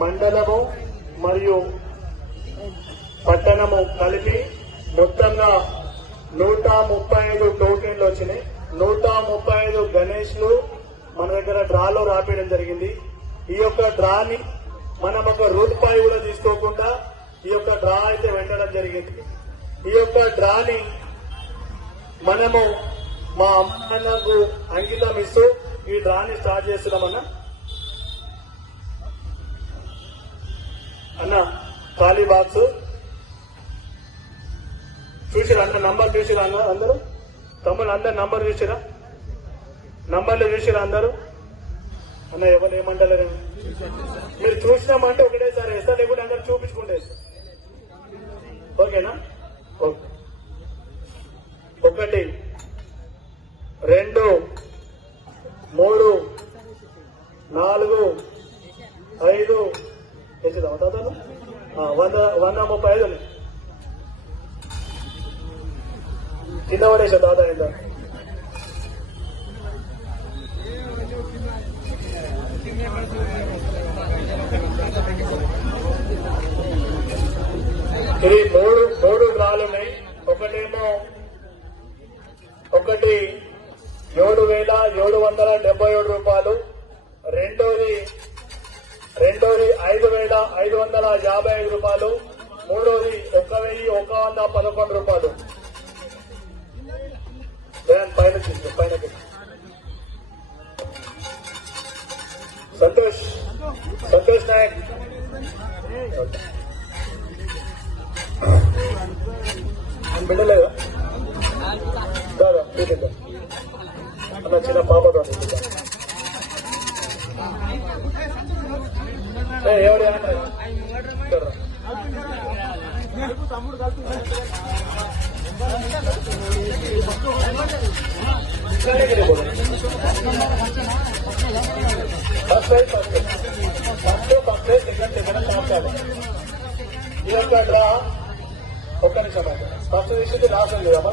మండలము మరియు పట్టణము కలిపి మొత్తంగా నూట ముప్పై ఐదు టోకెన్లు వచ్చినాయి. నూట ముప్పై ఐదు గణేష్లు మన దగ్గర డ్రాలో రాపేయడం జరిగింది. ఈ యొక్క డ్రాని మనం ఒక రూపాయి కూడా తీసుకోకుండా ఈ యొక్క డ్రా అయితే పెట్టడం జరిగింది. ఈ యొక్క డ్రాని మనము మా అమ్మకు అంకితం ఇస్తూ ఈ డ్రాని స్టార్ట్ చేస్తున్నామన్నా అన్న ఖాళీ బాక్స్. చూసిరా అన్న నంబర్ చూసిరా అన్న అందరూ? తమ్ముడు అందరు నంబర్ చూసిరా? నంబర్లు చూసిరా అందరూ? అన్న ఎవరు ఏమంటారు మీరు చూసినామంటే ఒకటేసారి వేస్తా లేకుంటే అందరు చూపించుకుంటే ఓకేనా? ఓకే. ఒకటి రెండు మూడు నాలుగు ఐదు తెచ్చుదామా తాతలు వంద వంద ముప్పై ఐదు ఉన్నాయి. కింద పడేసా తాత ఎంత? ఇది మూడు మూడు డ్రాలు ఉన్నాయి. ఒకటేమో ఒకటి ఏడు వేల ఏడు వందల డెబ్బై ఏడు రూపాయలు. రెండోది రెండోది ఐదు వేల ఐదు వందల యాభై ఐదు రూపాయలు. మూడోది ఒక వెయ్యి ఒక వంద పదకొండు రూపాయలు. పైన తీసుకో పైన సంతోష్ సంతోష్ నాయక్. బిడ్డలేదా? దాదా అన్న చిన్న పాప ఎవరు first right first first first right second second third ఈ యొక్క డ్రా ఒక్క నిమిషం ఫస్ట్ తీసుకుంటే లాస్ట్ ఉంది కదా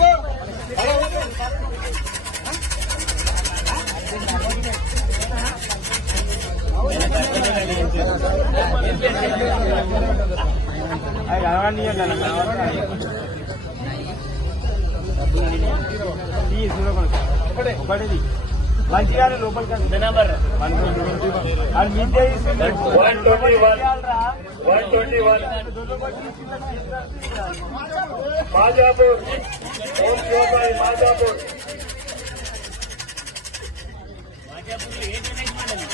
ఒకటిది మంచిగా లోపలికి ఎంత నెంబర్ అది మీదే ఇస్తుంది. One twenty one one twenty one Majapur Om Shivasai Majapur మాచాపూర్లో ఏ గణేష్ మండలి?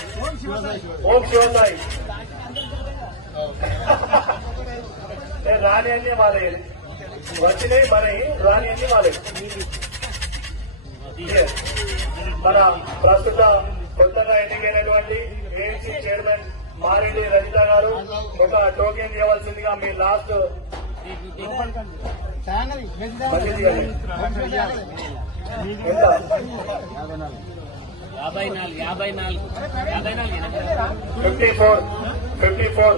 ఓం శివసాయి ఏ రాని అన్ని మాలే వచ్చినాయి మరి రాని అన్ని మాలే మన ప్రస్తుత కొత్తగా ఎన్నికైనటువంటి ఏఎంసీ చైర్మన్ మారెడ్డి రజిత గారు ఒక టోకెన్ ఇవ్వాల్సిందిగా మీ లాస్ట్ నాలుగు యాభై నాలుగు యాభై నాలుగు. Fifty four fifty four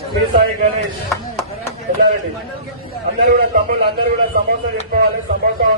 Shri Sai Ganesh అందరూ కూడా తమ్ముళ్ళు అందరూ కూడా సమోసా చెప్పుకోవాలి సమోసా